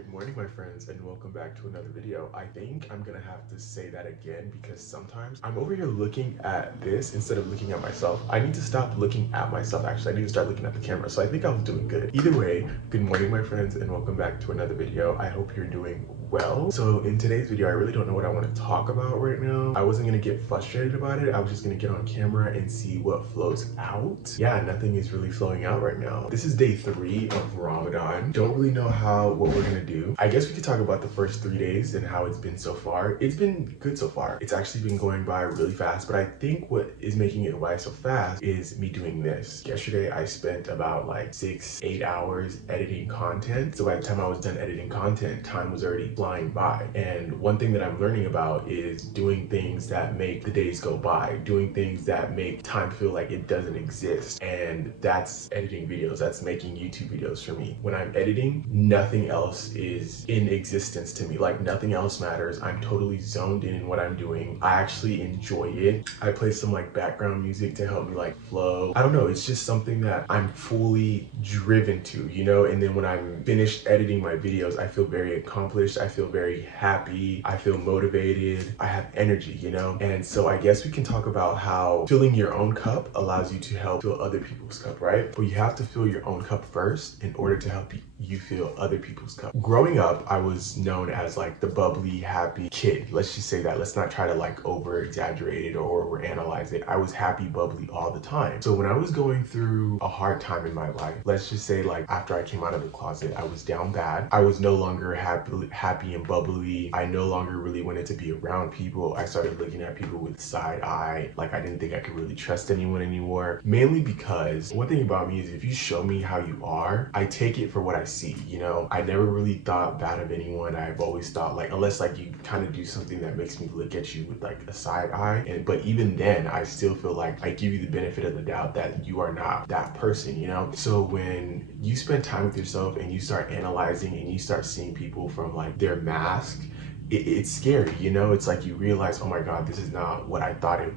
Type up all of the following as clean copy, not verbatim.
Good morning, my friends, and welcome back to another video. I think I'm gonna have to say that again because sometimes I'm over here looking at this instead of looking at myself. I need to stop looking at myself, actually. I need to start looking at the camera, so I think I'm doing good. Either way, good morning, my friends, and welcome back to another video. I hope you're doing well. So in today's video, I really don't know what I want to talk about right now. I wasn't gonna get frustrated about it. I was just gonna get on camera and see what flows out. Yeah, nothing is really flowing out right now. This is day 3 of Ramadan. Don't really know what we're gonna do. I guess we could talk about the first 3 days and how it's been so far. It's been good so far. It's actually been going by really fast, but I think what is making it by so fast is me doing this. Yesterday, I spent about like 6-8 hours editing content. So by the time I was done editing content, time was already flying by. And one thing that I'm learning about is doing things that make the days go by, doing things that make time feel like it doesn't exist. And that's editing videos. That's making YouTube videos for me. When I'm editing, nothing else is in existence to me. Like nothing else matters. I'm totally zoned in what I'm doing. I actually enjoy it. I play some like background music to help me like flow. I don't know. It's just something that I'm fully driven to, you know? And then when I'm finished editing my videos, I feel very accomplished. I feel very happy. I feel motivated. I have energy, you know? And so I guess we can talk about how filling your own cup allows you to help fill other people's cup, right? But you have to fill your own cup first in order to help you fill other people's cup. Growing up, I was known as like the bubbly, happy kid. Let's just say that. Let's not try to like over exaggerate it or over analyze it. I was happy, bubbly all the time. So when I was going through a hard time in my life, let's just say like after I came out of the closet, I was down bad. I was no longer happy and bubbly. I no longer really wanted to be around people. I started looking at people with side eye. Like I didn't think I could really trust anyone anymore. Mainly because one thing about me is if you show me how you are, I take it for what I see, you know? I never really thought bad of anyone. I've always thought like, unless like you kind of do something that makes me look at you with like a side eye. But even then, I still feel like I give you the benefit of the doubt that you are not that person, you know? So when you spend time with yourself and you start analyzing and you start seeing people from like their mask, it's scary, you know? It's like you realize, oh my God, this is not what I thought it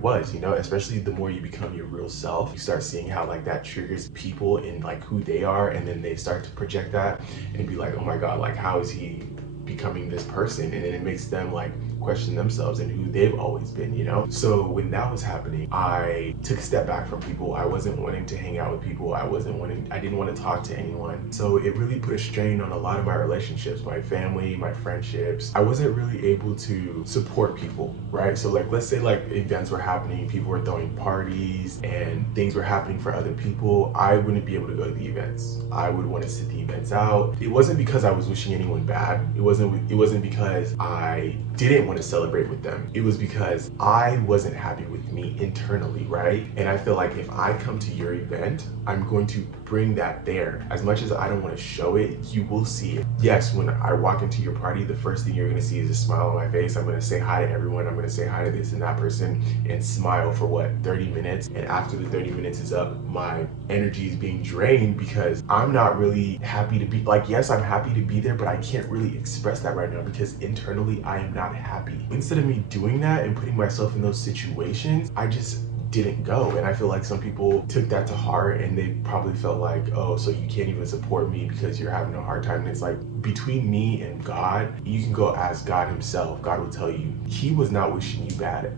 was, you know? Especially the more you become your real self, you start seeing how like that triggers people in like who they are, and then they start to project that and be like, oh my God, like how is he becoming this person? And then it makes them like question themselves and who they've always been, you know? So when that was happening, I took a step back from people. I wasn't wanting to hang out with people. I didn't want to talk to anyone. So it really put a strain on a lot of my relationships, my family, my friendships. I wasn't really able to support people, right? So like, let's say like events were happening, people were throwing parties and things were happening for other people. I wouldn't be able to go to the events. I would want to sit the events out. It wasn't because I was wishing anyone bad. It wasn't because I didn't want to celebrate with them. It was because I wasn't happy with me internally, right? And I feel like if I come to your event, I'm going to bring that there. As much as I don't want to show it, you will see it. Yes, when I walk into your party, the first thing you're going to see is a smile on my face. I'm going to say hi to everyone. I'm going to say hi to this and that person and smile for what, 30 minutes. And after the 30 minutes is up, my energy is being drained because I'm not really happy to be, like, yes, I'm happy to be there, but I can't really express that right now because internally I am not happy. Instead of me doing that and putting myself in those situations, I just didn't go. And I feel like some people took that to heart and they probably felt like, oh, so you can't even support me because you're having a hard time. And it's like, between me and God, you can go ask God himself. God will tell you. He was not wishing you bad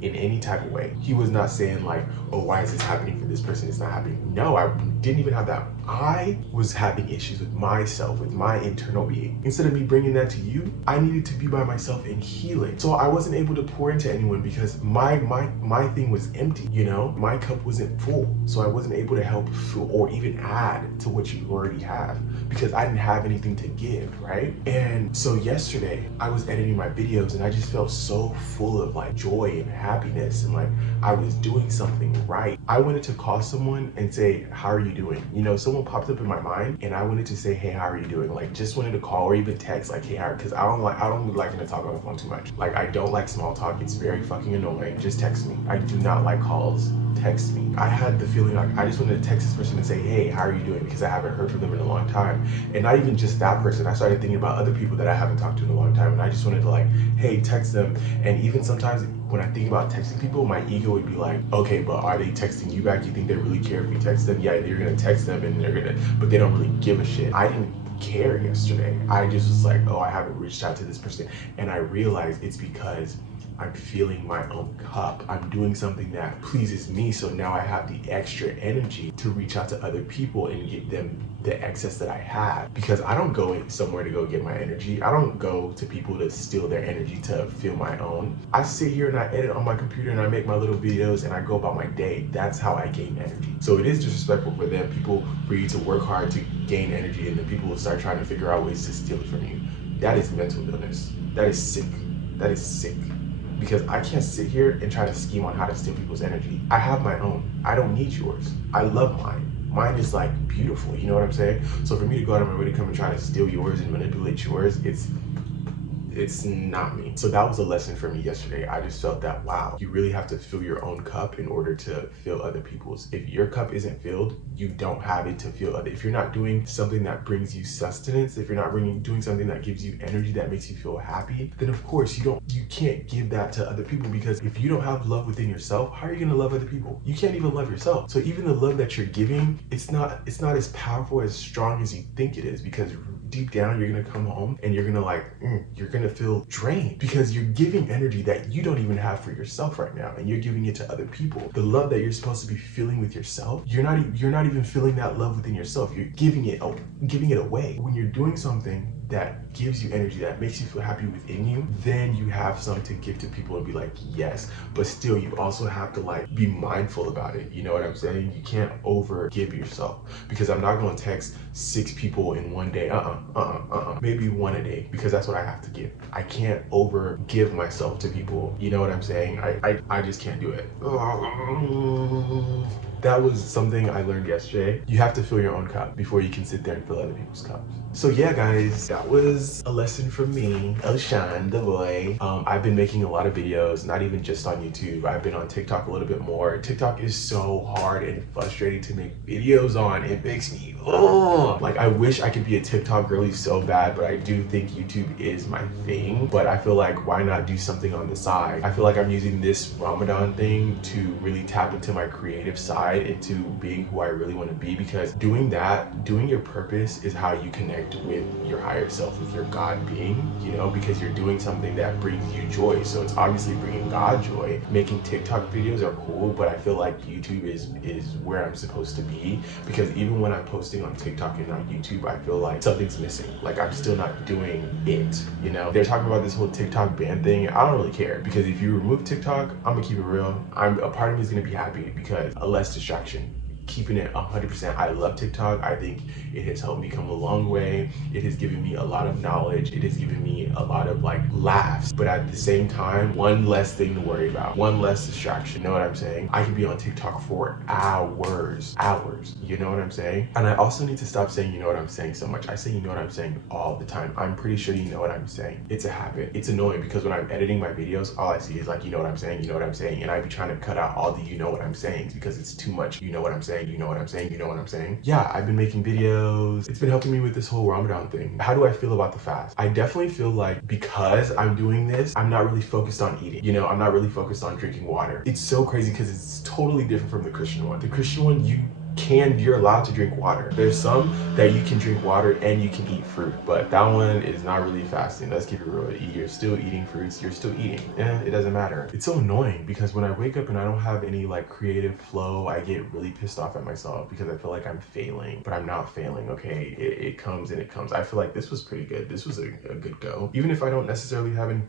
in any type of way. He was not saying like, oh, why is this happening for this person? It's not happening. No, I didn't even have that. I was having issues with myself, with my internal being. Instead of me bringing that to you, I needed to be by myself and healing. So I wasn't able to pour into anyone because my thing was empty, you know? My cup wasn't full. So I wasn't able to help fill or even add to what you already have because I didn't have anything to give, right? And so yesterday I was editing my videos and I just felt so full of like joy and happiness and like I was doing something right. I wanted to call someone and say, how are you doing? You know, someone popped up in my mind and I wanted to say, hey, how are you doing? Like just wanted to call or even text like, hey, how, because I don't like to talk on the phone too much. Like I don't like small talk. It's very fucking annoying. Just text me. I do not like calls. Text me. I had the feeling like I just wanted to text this person and say, hey, how are you doing? Because I haven't heard from them in a long time. And not even just that person. I started thinking about other people that I haven't talked to in a long time. And I just wanted to like, hey, text them. And even sometimes when I think about texting people, my ego would be like, okay, but are they texting you back? You think they really care if you text them? Yeah, you're gonna text them and but they don't really give a shit. I didn't care yesterday. I just was like, oh, I haven't reached out to this person. And I realized it's because I'm filling my own cup. I'm doing something that pleases me, so now I have the extra energy to reach out to other people and give them the excess that I have. Because I don't go somewhere to go get my energy. I don't go to people to steal their energy to feel my own. I sit here and I edit on my computer and I make my little videos and I go about my day. That's how I gain energy. So it is disrespectful for them, people, for you to work hard to gain energy, and then people will start trying to figure out ways to steal it from you. That is mental illness. That is sick. That is sick. Because I can't sit here and try to scheme on how to steal people's energy. I have my own. I don't need yours. I love mine. Mine is like beautiful, you know what I'm saying? So for me to go out of my way to come and try to steal yours and manipulate yours, it's not me. So that was a lesson for me yesterday. I just felt that, wow, you really have to fill your own cup in order to fill other people's. If your cup isn't filled, you don't have it to fill other. If you're not doing something that brings you sustenance, if you're not doing something that gives you energy, that makes you feel happy, then of course you can't give that to other people. Because if you don't have love within yourself, how are you gonna love other people? You can't even love yourself. So even the love that you're giving, it's not as powerful, as strong as you think it is, because deep down you're gonna come home and you're gonna you're gonna feel drained, because you're giving energy that you don't even have for yourself right now, and you're giving it to other people. The love that you're supposed to be feeling with yourself, you're not even feeling that love within yourself. You're giving it away. When you're doing something that gives you energy, that makes you feel happy within you, then you have something to give to people and be like, yes. But still, you also have to be mindful about it. You know what I'm saying? You can't over give yourself, because I'm not going to text 6 people in one day. Maybe 1 a day, because that's what I have to give. I can't over give myself to people. You know what I'm saying? I just can't do it. That was something I learned yesterday. You have to fill your own cup before you can sit there and fill other people's cups. So yeah, guys, that was a lesson from me, Elshan, the boy. I've been making a lot of videos, not even just on YouTube. I've been on TikTok a little bit more. TikTok is so hard and frustrating to make videos on. It makes me, I wish I could be a TikTok girly so bad, but I do think YouTube is my thing. But I feel like, why not do something on the side? I feel like I'm using this Ramadan thing to really tap into my creative side, into being who I really want to be, because doing your purpose is how you connect with your higher self, with your God being, you know, because you're doing something that brings you joy. So it's obviously bringing God joy. Making TikTok videos are cool, but I feel like YouTube is where I'm supposed to be, because even when I'm posting on TikTok and on YouTube, I feel like something's missing. Like, I'm still not doing it, you know? They're talking about this whole TikTok ban thing. I don't really care, because if you remove TikTok, I'm gonna keep it real. A part of me is gonna be happy, because a less distraction. Keeping it 100%. I love TikTok. I think it has helped me come a long way. It has given me a lot of knowledge. It has given me a lot of laughs, but at the same time, one less thing to worry about, one less distraction. You know what I'm saying? I could be on TikTok for hours, you know what I'm saying? And I also need to stop saying, you know what I'm saying, so much. I say, you know what I'm saying, all the time. I'm pretty sure you know what I'm saying. It's a habit. It's annoying, because when I'm editing my videos, all I see is you know what I'm saying, you know what I'm saying. And I be trying to cut out all the you know what I'm saying, because it's too much. You know what I'm saying, you know what I'm saying, you know what I'm saying. Yeah, I've been making videos. It's been helping me with this whole Ramadan thing. How do I feel about the fast? I definitely feel like, because I'm doing this, I'm not really focused on eating. You know, I'm not really focused on drinking water. It's so crazy, because it's totally different from the Christian one. The Christian one, you're allowed to drink water. There's some that you can drink water and you can eat fruit, but that one is not really fasting. Let's keep it real. You're still eating fruits, you're still eating. It doesn't matter. It's so annoying, because when I wake up and I don't have any creative flow, I get really pissed off at myself, because I feel like I'm failing, but I'm not failing, okay? It comes and it comes. I feel like this was pretty good. This was a good go. Even if I don't necessarily have any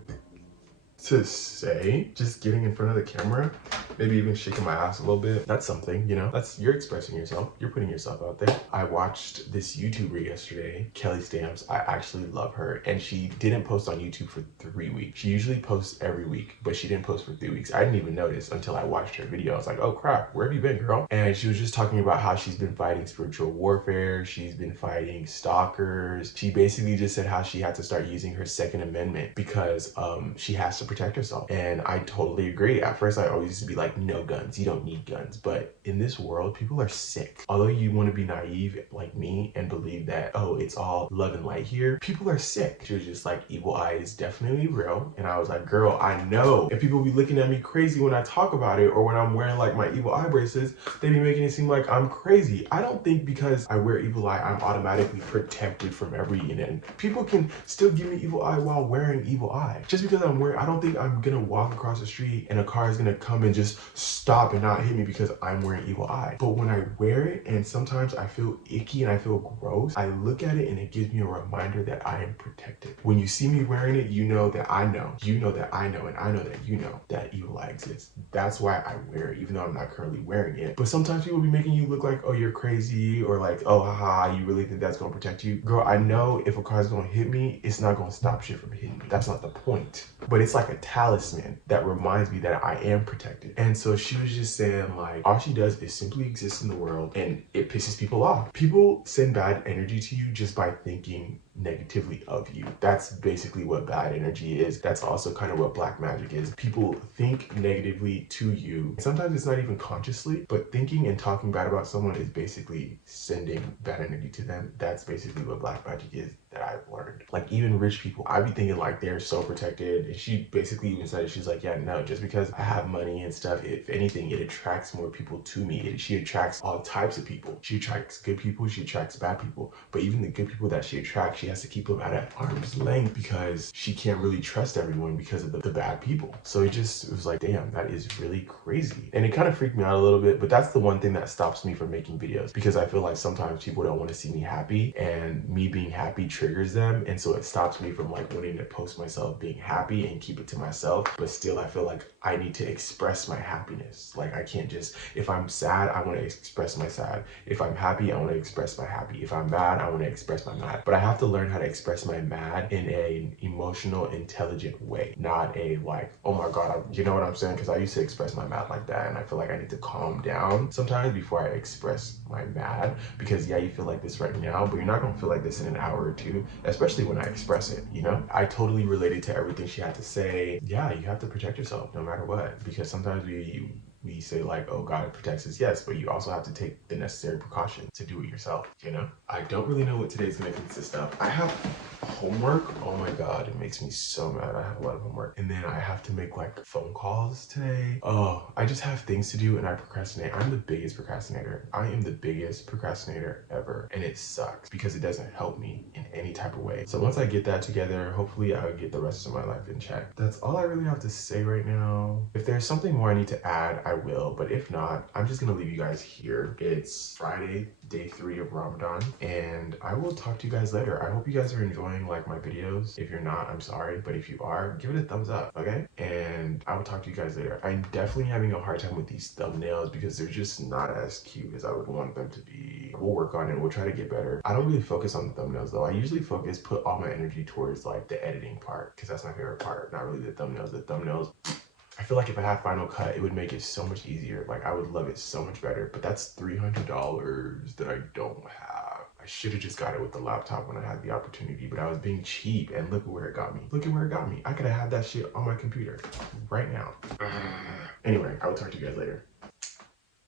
to say, just getting in front of the camera, maybe even shaking my ass a little bit, that's something, you know? You're expressing yourself, you're putting yourself out there. I watched this YouTuber yesterday, Kelly Stamps. I actually love her, and she didn't post on YouTube for 3 weeks. She usually posts every week, but she didn't post for 3 weeks. I didn't even notice until I watched her video. I was like, oh crap, where have you been, girl? And she was just talking about how she's been fighting spiritual warfare, she's been fighting stalkers. She basically just said how she had to start using her Second Amendment, because she has to protect yourself. And I totally agree. At first, I always used to be like, no guns, you don't need guns. But in this world, people are sick. Although you want to be naive like me and believe that, oh, it's all love and light here, people are sick. She was just like, evil eye is definitely real. And I was like, girl, I know. And people be looking at me crazy when I talk about it, or when I'm wearing like my evil eye bracelets, they be making it seem like I'm crazy. I don't think because I wear evil eye, I'm automatically protected from every and people can still give me evil eye while wearing evil eye. Just because I'm wearing, I don't think I'm gonna walk across the street and a car is gonna come and just stop and not hit me because I'm wearing evil eye. But when I wear it and sometimes I feel icky and I feel gross, I look at it and it gives me a reminder that I am protected. When you see me wearing it, you know that I know, you know that I know, and I know that you know that evil eye exists. That's why I wear it, even though I'm not currently wearing it. But sometimes people be making you look like, oh, you're crazy, or like, oh, haha, you really think that's gonna protect you? Girl, I know if a car is gonna hit me, it's not gonna stop shit from hitting me. That's not the point. But it's like a talisman that reminds me that I am protected. And so she was just saying like, all she does is simply exist in the world and it pisses people off. People send bad energy to you just by thinking negatively of you. That's basically what bad energy is. That's also kind of what black magic is. People think negatively to you. Sometimes it's not even consciously, but thinking and talking bad about someone is basically sending bad energy to them. That's basically what black magic is that I've learned. Like even rich people, I be thinking like they're so protected. And she basically even said it. She's like, yeah, no, just because I have money and stuff, if anything, it attracts more people to me. She attracts all types of people. She attracts good people, she attracts bad people. But even the good people that she attracts, she has to keep them at arm's length because she can't really trust everyone because of the bad people. So it was like, damn, that is really crazy. And it kind of freaked me out a little bit, but that's the one thing that stops me from making videos, because I feel like sometimes people don't want to see me happy, and me being happy triggers them. And so it stops me from like wanting to post myself being happy and keep it to myself. But still, I feel like I need to express my happiness. Like I can't just, if I'm sad, I want to express my sad. If I'm happy, I want to express my happy. If I'm mad, I want to express my mad. But I have to learn how to express my mad in an emotional, intelligent way, not a like, oh my God, you know what I'm saying? Because I used to express my mad like that, and I feel like I need to calm down sometimes before I express my mad. Because yeah, you feel like this right now, but you're not gonna feel like this in an hour or two, especially when I express it, you know? I totally related to everything she had to say. Yeah, you have to protect yourself no matter what, because sometimes we say like, oh, God protects us, yes, but you also have to take the necessary precautions to do it yourself, you know? I don't really know what today's gonna consist of. I have homework. Oh my God, it makes me so mad. I have a lot of homework. And then I have to make like phone calls today. Oh, I just have things to do and I procrastinate. I'm the biggest procrastinator. I am the biggest procrastinator ever. And it sucks because it doesn't help me in any type of way. So once I get that together, hopefully I'll get the rest of my life in check. That's all I really have to say right now. If there's something more I need to add, I will. But if not, I'm just gonna leave you guys here. It's Friday, day 3 of Ramadan, and I will talk to you guys later. I hope you guys are enjoying like my videos. If you're not, I'm sorry, but if you are, give it a thumbs up, okay? And I will talk to you guys later. I'm definitely having a hard time with these thumbnails because they're just not as cute as I would want them to be. We'll work on it. We'll try to get better. I don't really focus on the thumbnails though. I usually put all my energy towards like the editing part, because that's my favorite part, not really the thumbnails. The thumbnails, I feel like if I had Final Cut, it would make it so much easier. Like I would love it so much better, but that's $300 that I don't have. I should have just got it with the laptop when I had the opportunity, but I was being cheap, and look where it got me. Look at where it got me. I could have had that shit on my computer right now. Anyway, I will talk to you guys later.